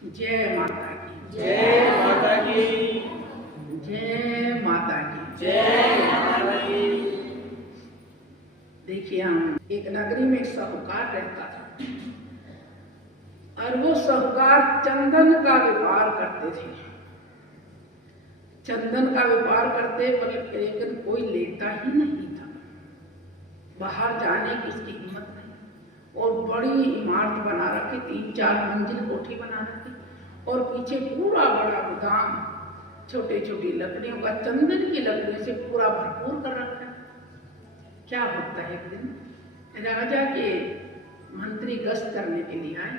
जय माता की, जय माता की, जय माता की, जय माता की। देखिए, हम एक नगरी में साहूकार रहता था और वो साहूकार चंदन का व्यापार करते थे। चंदन का व्यापार करते मतलब लेकिन कोई लेता ही नहीं था। बाहर जाने की इसकी हिम्मत नहीं और बड़ी इमारत बना रखी, 3-4 मंजिल कोठी बना रखी और पीछे पूरा बड़ा गोदाम छोटी छोटी लकड़ियों का, चंदन की लकड़ियों से पूरा भरपूर कर रखा है। क्या होता है, एक दिन राजा के मंत्री गश्त करने के लिए आए।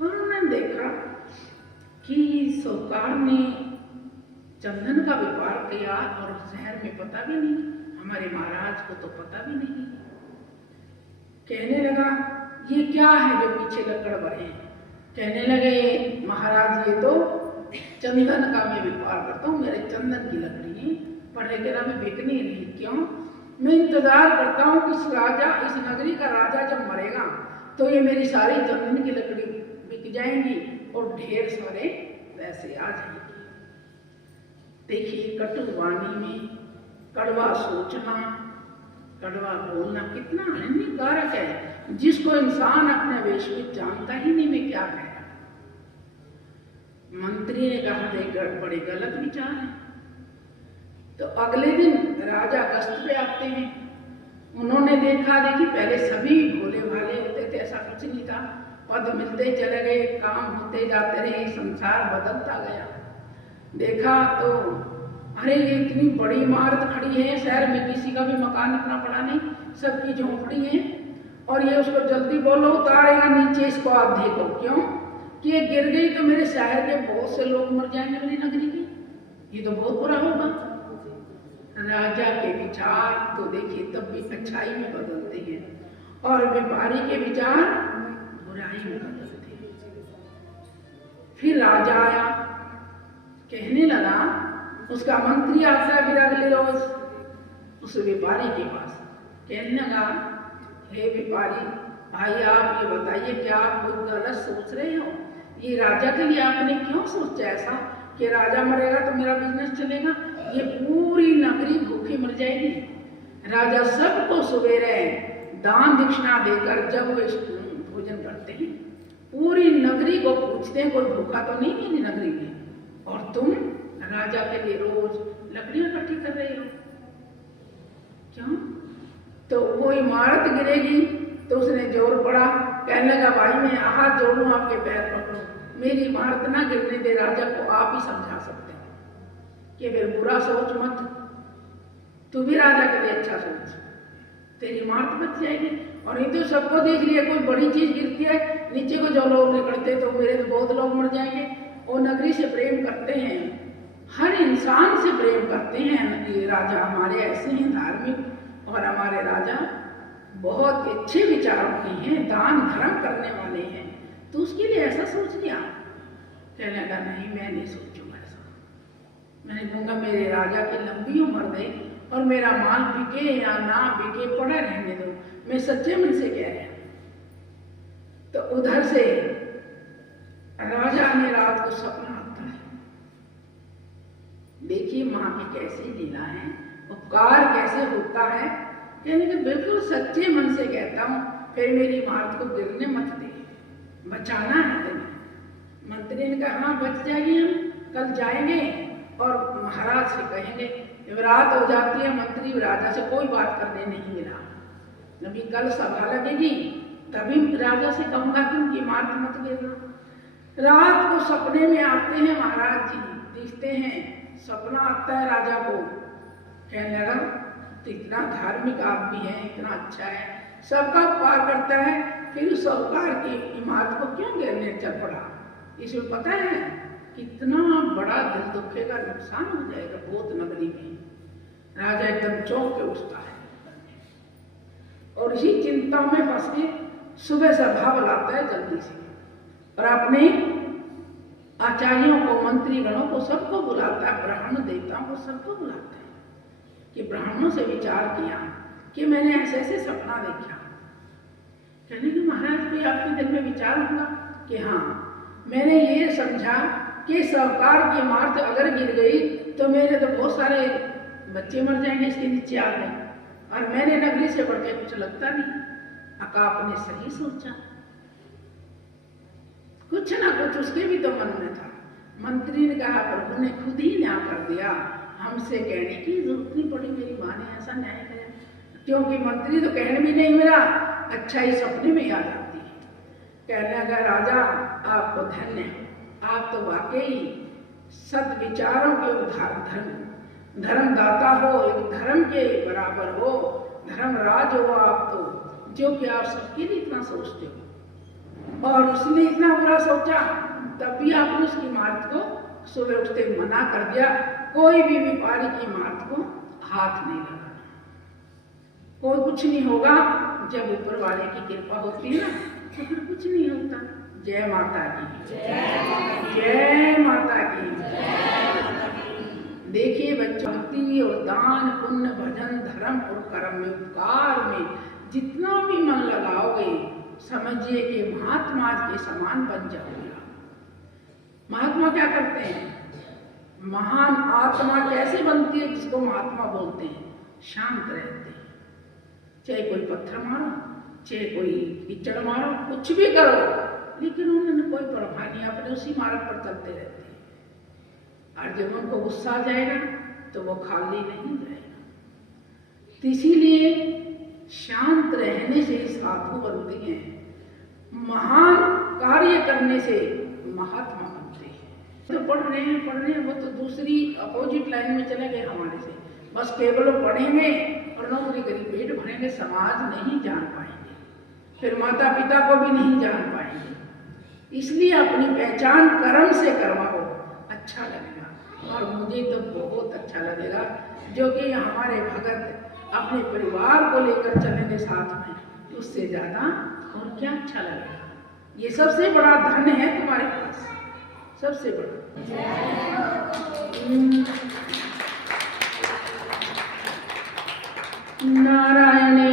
उन्होंने देखा कि साहूकार ने चंदन का व्यापार किया और शहर में पता भी नहीं, हमारे महाराज को तो पता भी नहीं। कहने लगा, ये क्या है जो पीछे लकड़ भरे हैं? कहने लगे, महाराज ये तो चंदन का मैं व्यापार करता हूँ, मेरे चंदन की लकड़ी है, पर लेकिन अभी बिक नहीं रही। क्यों? मैं इंतजार करता हूँ कि इस नगरी का राजा जब मरेगा तो ये मेरी सारी चंदन की लकड़ी बिक जाएंगी और ढेर सारे पैसे आ जाएंगे। देखिए, कटु वाणी में कड़वा सोचना, कड़वा बोलना कितना हानिकारक है, जिसको इंसान अपने वेश में जानता ही नहीं मैं क्या कह रहा। मंत्री ने कहा, देख बड़े गलत विचार है। तो अगले दिन राजा गश्त पे आते हैं। उन्होंने देखा, देखी पहले सभी भोले भाले होते थे, ऐसा कुछ नहीं था। पद मिलते चले गए, काम होते जाते रहे, संसार बदलता गया। देखा तो अरे ये इतनी बड़ी इमारत खड़ी है, शहर में किसी का भी मकान इतना बड़ा नहीं, सबकी झोंपड़ी है और ये उसको जल्दी बोलो उतारेगा नीचे इसको आधे को। क्यों कि ये गिर गई तो मेरे शहर के बहुत से लोग मर जाएंगे, मेरी नगरी के, ये तो बहुत बुरा होगा। राजा के विचार तो देखिए तब भी अच्छाई में बदलते हैं और व्यापारी के विचार बुराई में बदलते हैं। फिर राजा आया, कहने लगा, उसका मंत्री आता है फिर अगले रोज उस व्यापारी के पास, कहने लगा, हे व्यापारी भाई, आप ये बताइए क्या आप कुछ गलत सोच रहे हो? ये राजा के लिए आपने क्यों सोचा ऐसा कि राजा मरेगा तो मेरा बिजनेस चलेगा? ये पूरी नगरी भूखी मर जाएगी। राजा सबको सवेरे दान दक्षिणा देकर जब वे भोजन करते हैं, पूरी नगरी को पूछते हैं कोई भूखा तो नहीं मेरी नगरी में, और तुम राजा के लिए रोज लकड़ियां इकट्ठी कर रही हो। क्यों? तो वो इमारत गिरेगी तो उसने जोर पड़ा, कहने लगा, भाई मैं हाथ जोड़ूं आपके पैर पकड़ूं, मेरी इमारत ना गिरने दे। राजा को आप ही समझा सकते हैं कि फिर बुरा सोच मत, तू भी राजा के लिए अच्छा सोच, तेरी इमारत बच जाएगी। और ये तो सबको देख लिया, कोई बड़ी चीज गिरती है नीचे को जो लोग निकलते तो मेरे तो बहुत लोग मर जाएंगे। और नगरी से प्रेम करते हैं, हर इंसान से प्रेम करते हैं। ये राजा हमारे ऐसे हैं धार्मिक, और हमारे राजा बहुत अच्छे विचारों के हैं, दान धर्म करने वाले हैं, तो उसके लिए ऐसा सोच लिया। कहने लगा, नहीं मैं नहीं सोचूंगा ऐसा, मैंने कहूँगा मेरे राजा की लंबी उम्र दे और मेरा माल बिके या ना बिके पड़ा रहने दो, मैं सच्चे मन से कह रहा। तो उधर से राजा ने रात को सपना आता है। देखिए माँ की कैसी लीला है, उपकार कैसे होता है। कहने के बिल्कुल सच्चे मन से कहता हूँ, फिर मेरी इमारत को गिरने मत दे, बचाना है तुम्हें। मंत्री ने कहा, हाँ बच जाएगी, हम कल जाएंगे और महाराज से कहेंगे। जब रात हो जाती है, मंत्री राजा से कोई बात करने नहीं मिला। अभी कल सभा लगेगी तभी राजा से कहूंगा कि उनकी इमारत मत गिरना। रात को सपने में आते हैं महाराज जी, दिखते हैं, सपना आता है राजा को। कहने लगा, तो इतना धार्मिक आदमी है, इतना अच्छा है, सबका उपकार करता है, फिर उस उपकार की इमारत को क्यों गिरने चल पड़ा? इसमें पता है कितना बड़ा दिल दुखेगा, नुकसान हो जाएगा बहुत नगरी में। राजा एकदम चौंक के उठता है और इसी चिंता में फंस के सुबह सभा बुलाता है जल्दी से, और अपने आचार्यों को, मंत्री गणों को, सबको बुलाता है, ब्राह्मण देवताओं को सबको बुलाता है कि ब्राह्मणों से विचार किया कि मैंने ऐसे ऐसे सपना देखा। कहने के महाराज कोई आपके दिल में विचार होगा कि हाँ मैंने ये समझा कि सरकार की इमारत अगर गिर गई तो मेरे तो बहुत सारे बच्चे मर जाएंगे इसके नीचे आ गए, और मैंने नगरी से बढ़ के कुछ लगता नहीं। अकाप ने सही सोचा, कुछ ना कुछ उसके भी तो मन में था। मंत्री ने कहा प्रभु ने खुद ही न्याय कर दिया, हमसे कहने की जरूरत नहीं पड़ी, मेरी माँ ने ऐसा न्याय किया। क्योंकि मंत्री तो कहने भी नहीं मिला, अच्छा ही सपने में याद आती है। कहने लगा राजा आपको धन्य है, आप तो वाकई सद्विचारों के धर्मदाता हो, एक धर्म के बराबर हो, धर्मराज हो आप तो, जो कि आप सबके लिए इतना सोचते हो। और उसने इतना बुरा सोचा तब भी आपने उसकी इमारत को सुबह उठते मना कर दिया, कोई भी व्यापारी की इमारत को हाथ नहीं लगाना, कोई कुछ नहीं होगा। जब ऊपर वाले की कृपा होती है ना तो फिर कुछ नहीं होता। जय माता की, जय माता की। देखिए बच्चों, भक्ति और दान पुण्य भजन धर्म और कर्म में उपकार में जितना भी मन लगाओगे समझिए कि महात्मा के समान बन जाओगे। महात्मा क्या करते हैं? महान आत्मा कैसे बनती है जिसको महात्मा बोलते हैं? शांत रहते हैं, चाहे कोई पत्थर मारो, चाहे कोई कीचड़ मारो, कुछ भी करो, लेकिन उन्होंने कोई परवाह नहीं, अपने उसी मार्ग पर चलते रहते हैं। और जब उनको गुस्सा आ जाएगा तो वो खाली नहीं जाएगा। तो इसीलिए शांत रहने से साधु बनते हैं, महान कार्य करने से महात्मा बनते हैं। तो पढ़ रहे हैं, वो तो दूसरी अपोजिट लाइन में चले गए हमारे से। बस केवल पढ़ेंगे और नौकरी करी पेट भरेंगे, समाज नहीं जान पाएंगे, फिर माता पिता को भी नहीं जान पाएंगे। इसलिए अपनी पहचान कर्म से करवाओ, अच्छा लगेगा। और मुझे तो बहुत अच्छा लगेगा जो कि हमारे भगत अपने परिवार को लेकर चलेंगे साथ में, उससे ज्यादा और क्या अच्छा लगेगा। ये सबसे बड़ा धन है तुम्हारे पास, सबसे बड़ा। नारायणे